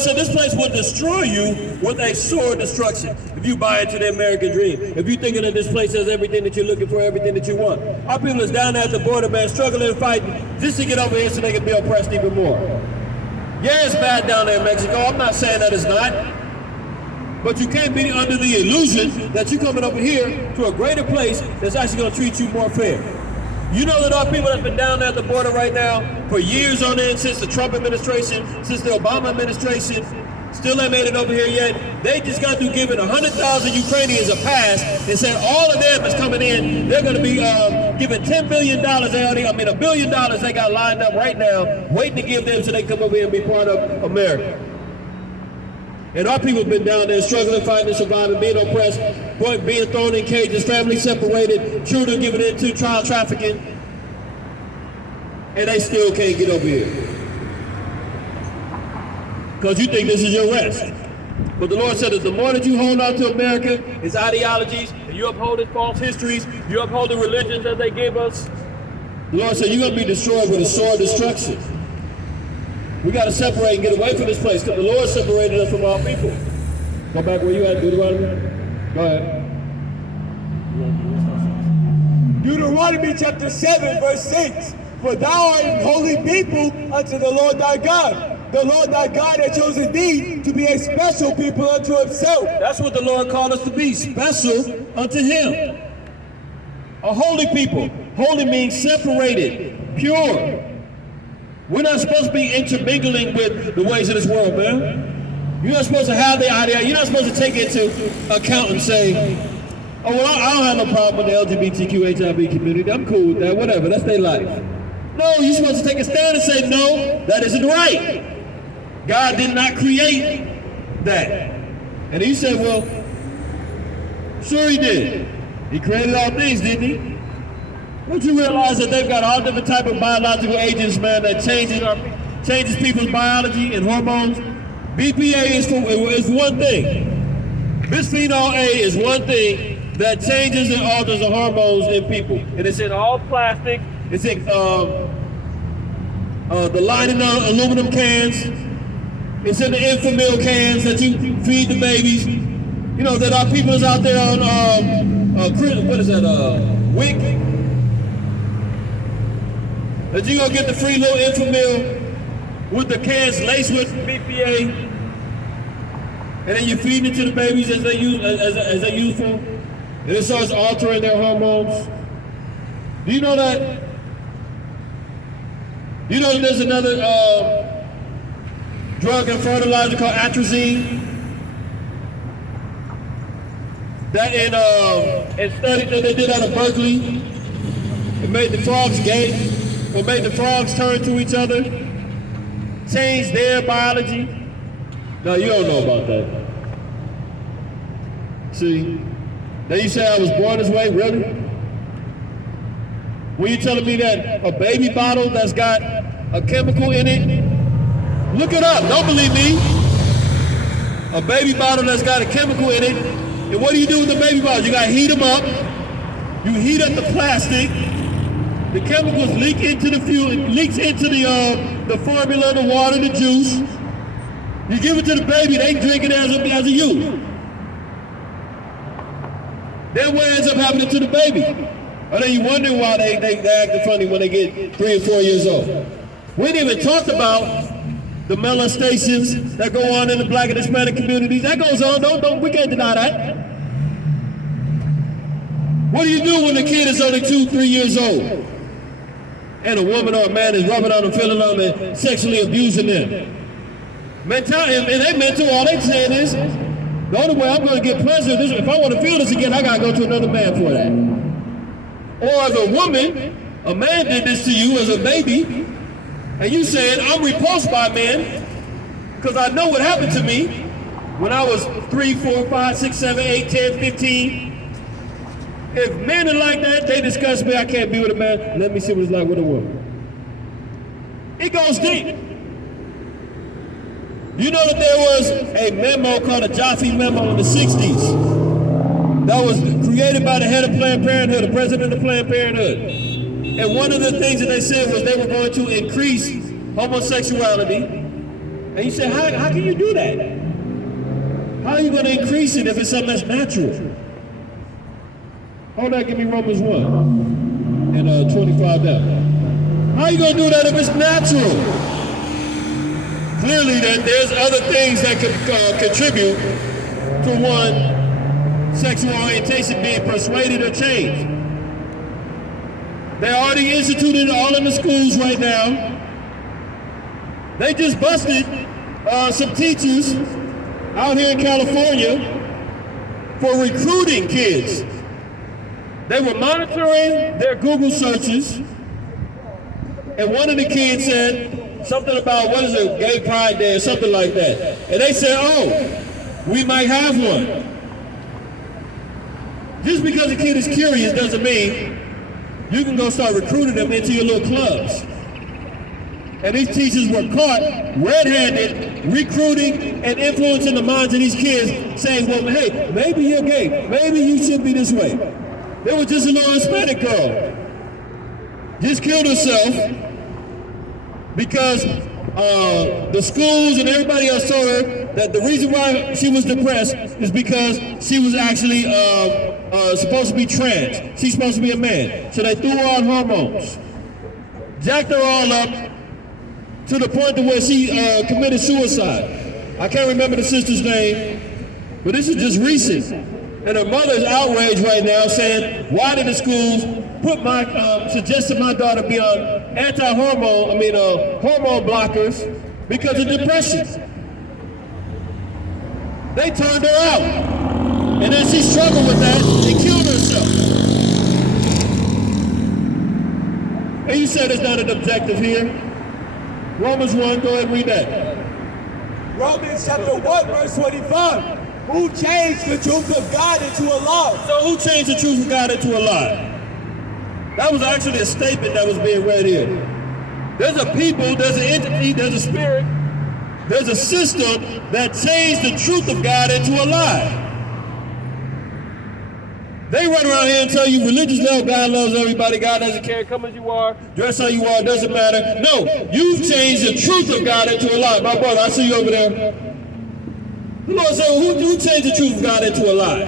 Lord said this place will destroy you with a sore destruction. If you buy into the American dream, if you're thinking that this place has everything that you're looking for, everything that you want. Our people is down there at the border, man, struggling and fighting just to get over here so they can be oppressed even more. Yeah, it's bad down there in Mexico. I'm not saying that it's not. But you can't be under the illusion that you're coming over here to a greater place that's actually going to treat you more fair. You know that our people have been down there at the border right now for years on end, since the Trump administration, since the Obama administration, still ain't made it over here yet. They just got through giving 100,000 Ukrainians a pass and said all of them is coming in. They're going to be giving $10 billion. $1 billion they got lined up right now, waiting to give them so they come over here and be part of America. And our people have been down there struggling, fighting, surviving, being oppressed, being thrown in cages, families separated, children given into child trafficking, and they still can't get over here. Because you think this is your rest. But the Lord said that the more that you hold on to America, its ideologies, and you uphold its false histories, you uphold the religions that they give us, the Lord said you're going to be destroyed with a sword destruction. We got to separate and get away from this place because the Lord separated us from our people. Go back where you at, Deuteronomy. Go ahead. Deuteronomy chapter 7, verse 6. For thou art an holy people unto the Lord thy God. The Lord thy God hath chosen thee to be a special people unto himself. That's what the Lord called us to be, special unto him. A holy people. Holy means separated, pure. We're not supposed to be intermingling with the ways of this world, man. You're not supposed to have the idea. You're not supposed to take it into account and say, oh, well, I don't have no problem with the LGBTQ, HIV community. I'm cool with that, whatever. That's their life. No, you're supposed to take a stand and say, no, that isn't right. God did not create that. And he said, well, sure he did. He created all things, didn't he? Don't you realize that they've got all different type of biological agents, man, that changes people's biology and hormones? BPA is one thing. Bisphenol A is one thing that changes and alters the hormones in people. And it's in all plastic. It's in the lining of aluminum cans. It's in the Enfamil cans that you feed the babies. You know, that our people is out there on, what is that, WIC? That you gonna get the free little Enfamil with the cans laced with BPA, and then you feed it to the babies as they use for, and it starts altering their hormones. Do you know that? You know that there's another drug and fertilizer called atrazine that in studies that they did out of Berkeley, it made the frogs gay. Or made the frogs turn to each other, change their biology. No, you don't know about that. See, now you say I was born this way, really? When you telling me that a baby bottle that's got a chemical in it, look it up, don't believe me. A baby bottle that's got a chemical in it, and what do you do with the baby bottles? You gotta heat them up, you heat up the plastic, the chemicals leak into the fuel, it leaks into the formula, the water, the juice. You give it to the baby, they drink it as a youth. Then what ends up happening to the baby? And then you wonder why they act funny when they get 3 or 4 years old. We didn't even talk about the molestations that go on in the Black and Hispanic communities. That goes on, we can't deny that. What do you do when the kid is only 2, 3 years old? And a woman or a man is rubbing on them, feeling on them, and sexually abusing them. Mentality, and they mental, all they saying is, the only way I'm going to get pleasure, if I want to feel this again, I got to go to another man for that. Or as a woman, a man did this to you as a baby, and you said, I'm repulsed by men, because I know what happened to me when I was 3, 4, 5, 6, 7, 8, 10, 15. If men are like that, they disgust me, I can't be with a man. Let me see what it's like with a woman. It goes deep. You know that there was a memo called a Jaffe memo in the 60s that was created by the head of Planned Parenthood, the president of Planned Parenthood. And one of the things that they said was they were going to increase homosexuality and And you say, how can you do that? How are you going to increase it if it's something that's natural? Hold on, give me Romans 1 and 25 down. How are you going to do that if it's natural? Clearly, that there's other things that could contribute to one sexual orientation being persuaded or changed. They're already instituted all in the schools right now. They just busted some teachers out here in California for recruiting kids. They were monitoring their Google searches, and one of the kids said something about, what is it, Gay Pride Day or something like that. And they said, oh, we might have one. Just because a kid is curious doesn't mean you can go start recruiting them into your little clubs. And these teachers were caught red-handed recruiting and influencing the minds of these kids, saying, well, hey, maybe you're gay. Maybe you should be this way. There was just a little Hispanic girl. Just killed herself because the schools and everybody else told her that the reason why she was depressed is because she was actually supposed to be trans. She's supposed to be a man. So they threw her on hormones, jacked her all up, to the point to where she committed suicide. I can't remember the sister's name, but this is just recent. And her mother's outraged right now, saying, why did the schools suggested my daughter be on hormone blockers because of depression? They turned her out. And then she struggled with that and killed herself. And you said it's not an objective here. Romans 1, go ahead and read that. Romans chapter 1, verse 25. Who changed the truth of God into a lie? So who changed the truth of God into a lie? That was actually a statement that was being read here. There's a people, there's an entity, there's a spirit, there's a system that changed the truth of God into a lie. They run around here and tell you religious love, God loves everybody, God doesn't care, come as you are, dress how you are, doesn't matter. No, you've changed the truth of God into a lie. My brother, I see you over there. The Lord said, who changed the truth of God into a lie?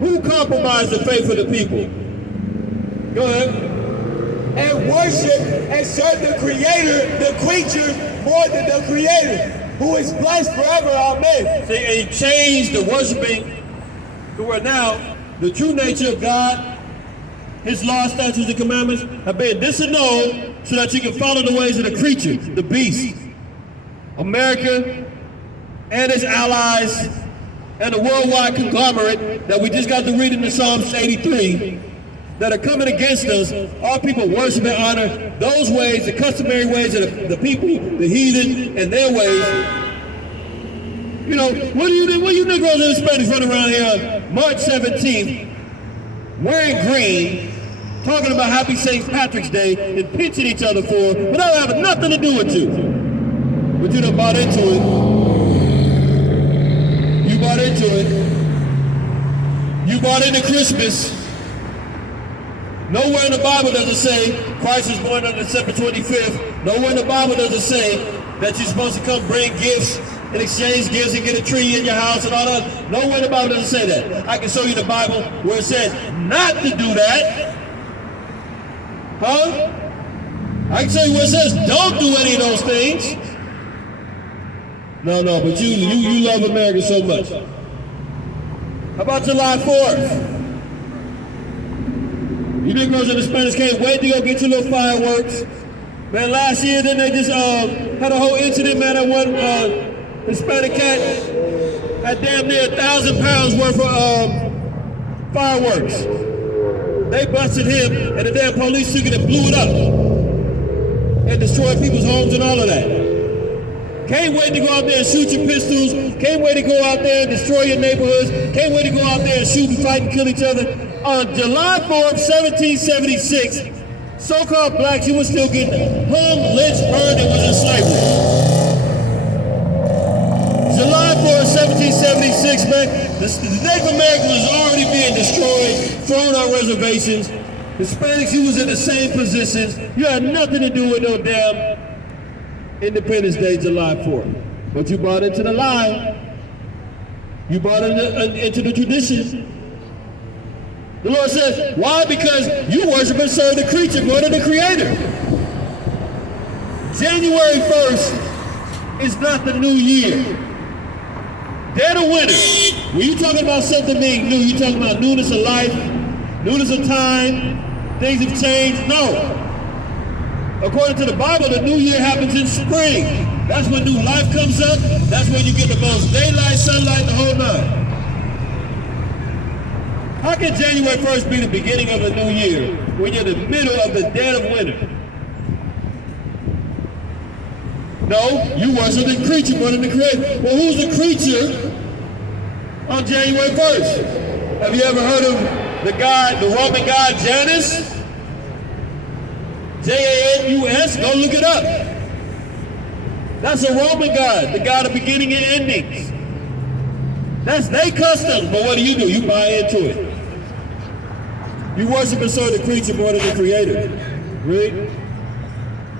Who compromised the faith of the people? Go ahead. And worship and serve the Creator, the creature, more than the Creator, who is blessed forever. Amen. See, and he changed the worshiping to where now the true nature of God, his laws, statutes, and commandments have been disannulled so that you can follow the ways of the creature, the beast. America and its allies and the worldwide conglomerate that we just got to read in the Psalms 83 that are coming against us, all people worship and honor those ways, the customary ways of the people, the heathen, and their ways. You know, what do you Negroes and Hispanics running around here on March 17th wearing green, talking about Happy St. Patrick's Day and pinching each other for it, without having nothing to do with you. But you done bought into it. You bought into it. You bought into Christmas. Nowhere in the Bible does it say Christ was born on December 25th. Nowhere in the Bible does it say that you're supposed to come bring gifts and exchange gifts and get a tree in your house and all that. Nowhere in the Bible does it say that. I can show you the Bible where it says not to do that. Huh? I can show you where it says don't do any of those things. No, but you love America so much. How about July 4th? You Negroes and Hispanics can't wait to go get your little fireworks. Man, last year, then they just had a whole incident, man, that one Hispanic cat had damn near 1,000 pounds worth of fireworks. They busted him, and the damn police took it and blew it up and destroyed people's homes and all of that. Can't wait to go out there and shoot your pistols. Can't wait to go out there and destroy your neighborhoods. Can't wait to go out there and shoot and fight and kill each other. On July 4th, 1776, so-called blacks, you were still getting hung, lynched, burned, and was in slavery. July 4th, 1776, man, the Native American was already being destroyed, thrown on reservations. Hispanics, you was in the same positions. You had nothing to do with no damn Independence Day, July 4th. But you bought into the lie. You bought into the tradition. The Lord says, why? Because you worship and serve the creature more than the creator. January 1st is not the new year. Dead of winter. When you're talking about something being new, you're talking about newness of life, newness of time, things have changed. No. According to the Bible, the new year happens in spring. That's when new life comes up. That's when you get the most daylight, sunlight, the whole nine. How can January 1st be the beginning of a new year when you're in the middle of the dead of winter? No, you worship the creature more than the creator. Well, who's the creature on January 1st? Have you ever heard of the Roman god Janus? Janus, go look it up. That's a Roman god, the god of beginning and endings. That's their custom, but what do? You buy into it. You worship and serve the creature more than the creator. Read.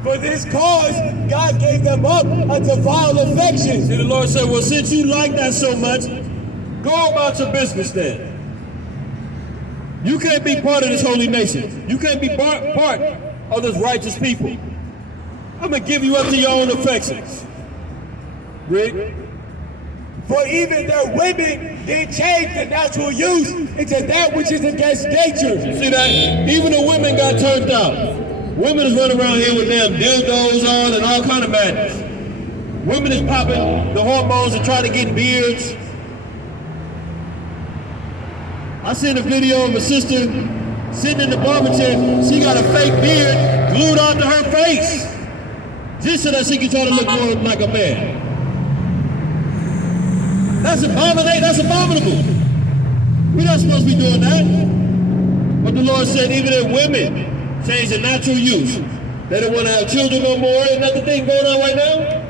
For this cause, God gave them up unto vile affections. See, the Lord said, well, since you like that so much, go about your business then. You can't be part of this holy nation. You can't be part of this righteous people. I'm going to give you up to your own affections. Rick? For even their women did change the natural use into that which is against nature. See that? Even the women got turned out. Women is running around here with damn dildos on and all kind of madness. Women is popping the hormones and trying to get beards. I seen a video of a sister sitting in the barber chair. She got a fake beard glued onto her face, just so that she can try to look more like a man. That's abominable. That's abominable. We're not supposed to be doing that. But the Lord said, even if women change the natural use, they don't want to have children no more. Ain't nothing thing going on right now.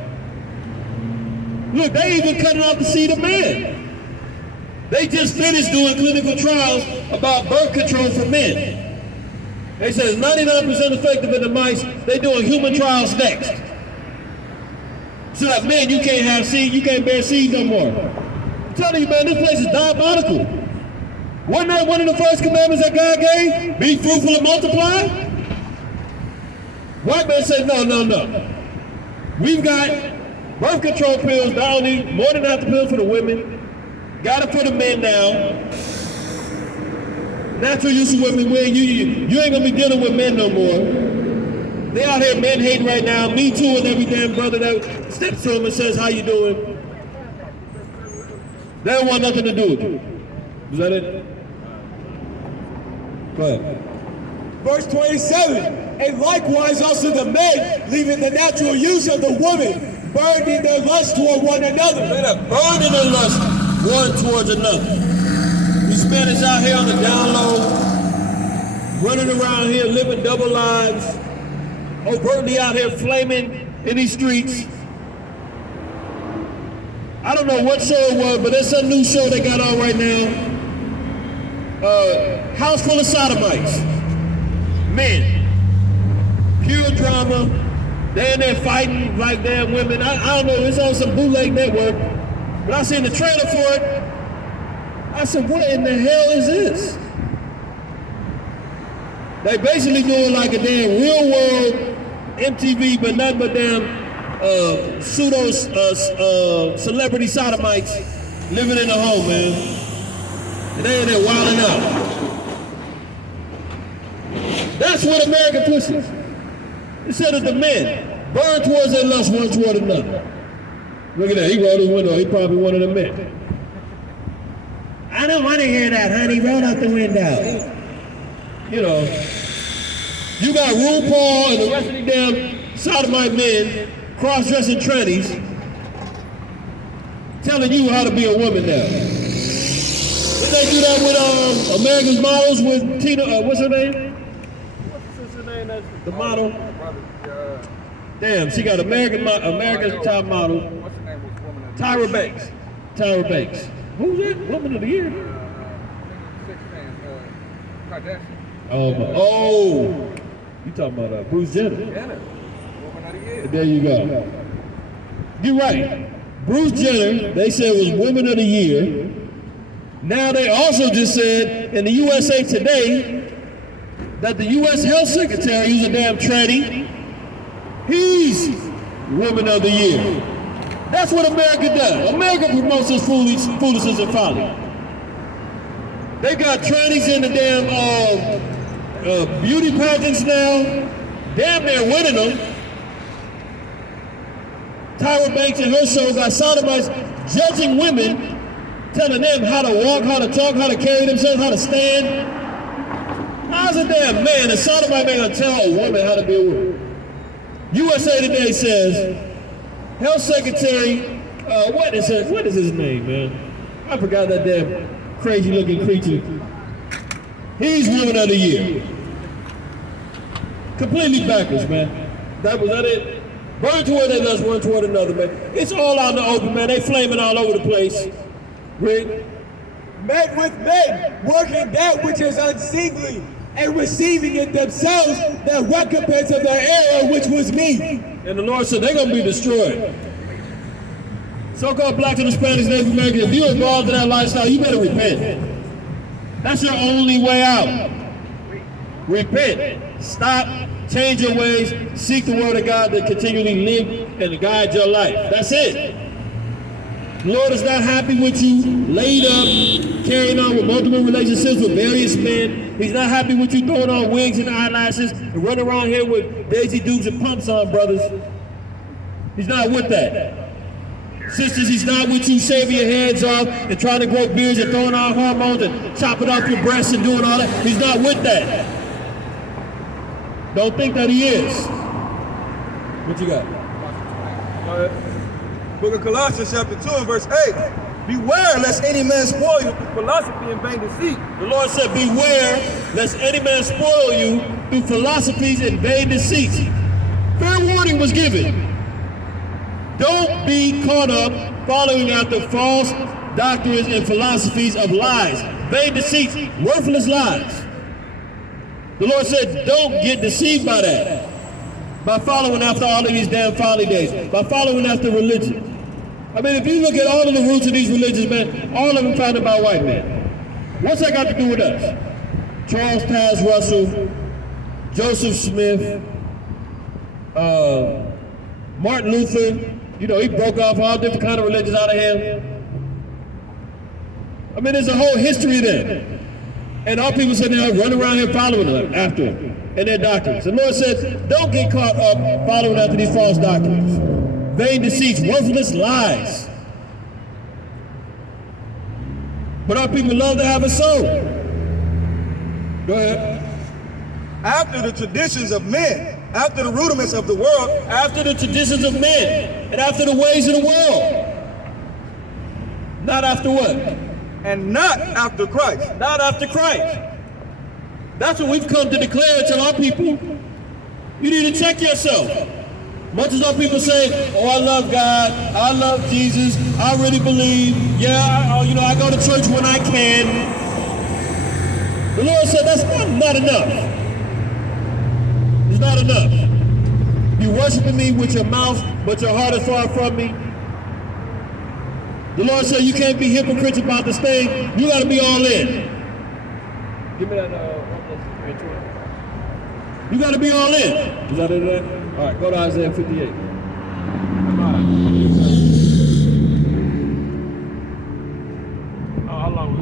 Look, they even cutting off the seed of man. They just finished doing clinical trials about birth control for men. They said it's 99% effective in the mice. They're doing human trials next. So that men, you can't have seed, you can't bear seed no more. I'm telling you, man, this place is diabolical. Wasn't that one of the first commandments that God gave? Be fruitful and multiply? White man said, no. We've got birth control pills, not only more than half the pills for the women, got it for the men now. Natural use of women, you ain't gonna be dealing with men no more. They out here men hating right now, me too, and every damn brother that steps to him and says, how you doing? They don't want nothing to do with you. Is that it? Go ahead. Verse 27, and likewise also the men, leaving the natural use of the woman, burned in their lust toward one another. They're burned in their lust one towards another. These men is out here on the down low, running around here, living double lives, overtly out here flaming in these streets. I don't know what show it was, but it's a new show they got on right now. House full of sodomites. Men. Pure drama. They in there fighting like damn women. I don't know, it's on some bootleg network. But I seen the trailer for it. I said, what in the hell is this? They basically doing like a damn real world MTV, but nothing but damn pseudo celebrity sodomites living in the home, man. And they in there wilding out. That's what America pushes. Instead of the men, burn towards their lust one toward another. Look at that, he rolled his window, he probably one of the men. I don't want to hear that, honey, roll out the window. You know, you got RuPaul and the rest of the damn sodomite men cross-dressing trannies telling you how to be a woman now. Did they do that with America's Models with Tina, what's her name? What's her name? That's the model. Damn, she got America's Top Model. What's her name? Tyra Banks. Tyra Banks. Who's that? Woman of the Year? Kardashian. Oh, you talking about Bruce Jenner? Jenner. Woman of the There you go. You're right. Bruce Jenner, they said was Woman of the Year. Now they also just said in the USA Today that the U.S. Health Secretary, who's a damn tranny, he's Woman of the Year. That's what America does. America promotes this foolishness and folly. They got trannies in the damn beauty pageants now. Damn near winning them. Tyra Banks and her show got sodomites judging women, telling them how to walk, how to talk, how to carry themselves, how to stand. How's a damn man, a sodomite man, gonna tell a woman how to be a woman? USA Today says, Health Secretary, what is his name, man? I forgot that damn crazy looking creature. He's Woman of the Year. Completely backwards, man. Was that it? Burn toward they must run toward another, man. It's all out in the open, man. They flaming all over the place. Rick? Men with men, working that which is unseemly, and receiving in themselves the recompense of their error, which was me. And the Lord said they're going to be destroyed. So-called blacks and Hispanics, Native Americans, if you're involved in that lifestyle, you better repent. That's your only way out. Repent. Stop. Change your ways. Seek the word of God to continually live and guide your life. That's it. The Lord is not happy with you laid up, carrying on with multiple relationships with various men. He's not happy with you throwing on wigs and eyelashes and running around here with Daisy Dukes and pumps on, brothers. He's not with that. Sisters, he's not with you shaving your heads off and trying to grow beards and throwing on hormones and chopping off your breasts and doing all that. He's not with that. Don't think that he is. What you got? Book of Colossians chapter 2 and verse 8. Beware lest any man spoil you through philosophy and vain deceit. The Lord said, beware lest any man spoil you through philosophies and vain deceits. Fair warning was given. Don't be caught up following after false doctrines and philosophies of lies, vain deceits, worthless lies. The Lord said, don't get deceived by that. By following after all of these damn folly days. By following after religion. I mean, if you look at all of the roots of these religions, man, all of them founded by white men. What's that got to do with us? Charles Taze Russell, Joseph Smith, Martin Luther. You know, he broke off all different kind of religions out of him. I mean, there's a whole history there. And our people sitting there running around here following them after them and their doctrines. The Lord said, don't get caught up following after these false doctrines. Vain deceits, worthless lies. But our people love to have a soul. Go ahead. After the traditions of men, after the rudiments of the world, After the traditions of men and after the ways of the world. Not after what? and not after Christ. Not after Christ. That's what we've come to declare to our people. You need to check yourself. Much as our people say, oh, I love God, I love Jesus, I really believe, yeah, I go to church when I can. The Lord said that's not enough. It's not enough. You're worshiping me with your mouth, but your heart is far from me. The Lord said you can't be hypocrites about this thing. You got to be all in. Give me that. You got to be all in. Is that it? All right, go to Isaiah 58. How long